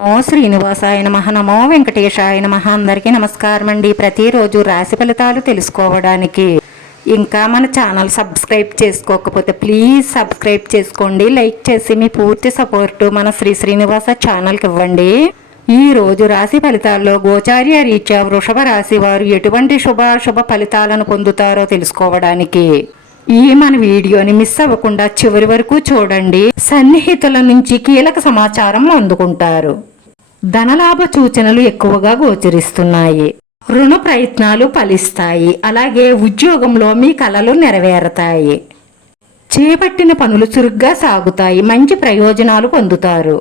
ఓ శ్రీనివాసాయ నమః. నమో వెంకటేశాయ నమః. అందరికీ నమస్కారం అండి. ప్రతిరోజు రాశి ఫలితాలు తెలుసుకోవడానికి ఇంకా మన ఛానల్ సబ్స్క్రైబ్ చేసుకోకపోతే ప్లీజ్ సబ్స్క్రైబ్ చేసుకోండి. లైక్ చేసి మీ పూర్తి సపోర్టు మన శ్రీనివాస ఛానల్కి ఇవ్వండి. ఈ రోజు రాశి ఫలితాల్లో గోచార్య రీత్యా వృషభ రాశి వారు ఎటువంటి శుభాశుభ ఫలితాలను పొందుతారో తెలుసుకోవడానికి ఈ మన వీడియోని మిస్ అవ్వకుండా చివరి వరకు చూడండి. సన్నిహితుల నుంచి కీలక సమాచారం అందుకుంటారు. ధనలాభ సూచనలు ఎక్కువగా గోచరిస్తున్నాయి. రుణ ప్రయత్నాలు ఫలిస్తాయి. అలాగే ఉద్యోగంలో మీ కలలు నెరవేరతాయి. చేపట్టిన పనులు చురుగ్గా సాగుతాయి. మంచి ప్రయోజనాలు పొందుతారు.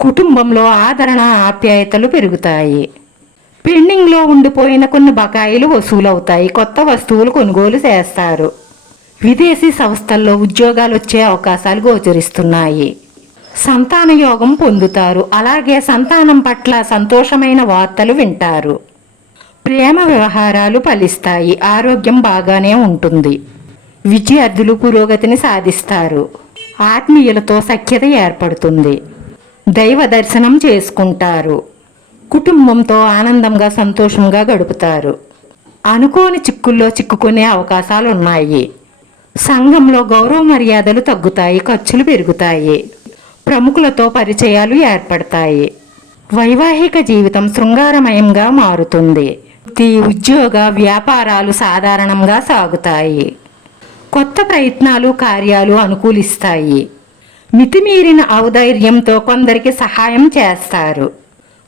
కుటుంబంలో ఆదరణ ఆప్యాయతలు పెరుగుతాయి. పెండింగ్లో ఉండిపోయిన కొన్ని బకాయిలు వసూలవుతాయి. కొత్త వస్తువులు కొనుగోలు చేస్తారు. విదేశీ సంస్థల్లో ఉద్యోగాలు వచ్చే అవకాశాలు గోచరిస్తున్నాయి. సంతాన యోగం పొందుతారు. అలాగే సంతానం పట్ల సంతోషమైన వార్తలు వింటారు. ప్రేమ వ్యవహారాలు ఫలిస్తాయి. ఆరోగ్యం బాగానే ఉంటుంది. విద్యార్థులు పురోగతిని సాధిస్తారు. ఆత్మీయులతో సఖ్యత ఏర్పడుతుంది. దైవ దర్శనం చేసుకుంటారు. కుటుంబంతో ఆనందంగా సంతోషంగా గడుపుతారు. అనుకోని చిక్కుల్లో చిక్కుకునే అవకాశాలు ఉన్నాయి. సంఘంలో గౌరవ మర్యాదలు తగ్గుతాయి. ఖర్చులు పెరుగుతాయి. ప్రముఖులతో పరిచయాలు ఏర్పడతాయి. వైవాహిక జీవితం శృంగారమయంగా మారుతుంది. ఉద్యోగ వ్యాపారాలు సాధారణంగా సాగుతాయి. కొత్త ప్రయత్నాలు కార్యాలు అనుకూలిస్తాయి. మితిమీరిన ఔదార్యంతో కొందరికి సహాయం చేస్తారు.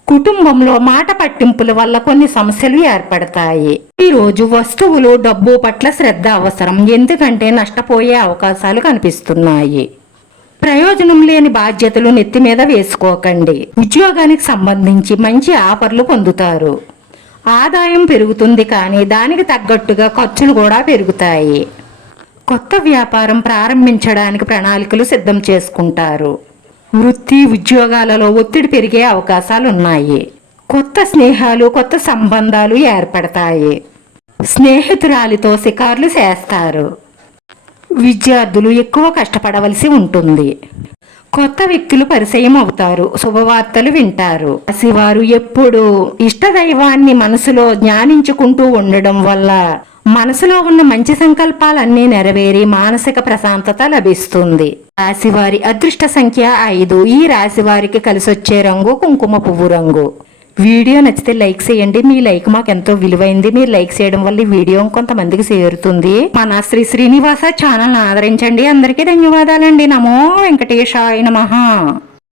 కుటుంబంలో మాట పట్టింపుల వల్ల కొన్ని సమస్యలు ఏర్పడతాయి. ఈరోజు వస్తువులు డబ్బు పట్ల శ్రద్ధ అవసరం. ఎందుకంటే నష్టపోయే అవకాశాలు కనిపిస్తున్నాయి. ప్రయోజనం లేని బాధ్యతలు నెత్తి మీద వేసుకోకండి. ఉద్యోగానికి సంబంధించి మంచి ఆఫర్లు పొందుతారు. ఆదాయం పెరుగుతుంది, కానీ దానికి తగ్గట్టుగా ఖర్చులు కూడా పెరుగుతాయి. కొత్త వ్యాపారం ప్రారంభించడానికి ప్రణాళికలు సిద్ధం చేసుకుంటారు. వృత్తి ఉద్యోగాలలో ఒత్తిడి పెరిగే అవకాశాలు ఉన్నాయి. కొత్త స్నేహాలు కొత్త సంబంధాలు ఏర్పడతాయి. స్నేహితురాలితో షికార్లు చేస్తారు. విద్యార్థులు ఎక్కువ కష్టపడవలసి ఉంటుంది. కొత్త వ్యక్తులు పరిచయం అవుతారు. శుభవార్తలు వింటారు. రాశివారు ఎప్పుడు ఇష్టదైవాన్ని మనసులో ధ్యానించుకుంటూ ఉండడం వల్ల మనసులో ఉన్న మంచి సంకల్పాలన్నీ నెరవేరి మానసిక ప్రశాంతత లభిస్తుంది. రాశివారి అదృష్ట సంఖ్య 5. ఈ రాశివారికి కలిసొచ్చే రంగు కుంకుమ పువ్వు రంగు. వీడియో నచ్చితే లైక్ చేయండి. మీ లైక్ మాకు ఎంతో విలువైంది. మీరు లైక్ చేయడం వల్ల ఈ వీడియో కొంతమందికి చేరుతుంది. మన శ్రీనివాస ఛానల్ ఆదరించండి. అందరికీ ధన్యవాదాలండి. నమో వెంకటేశాయ నమః.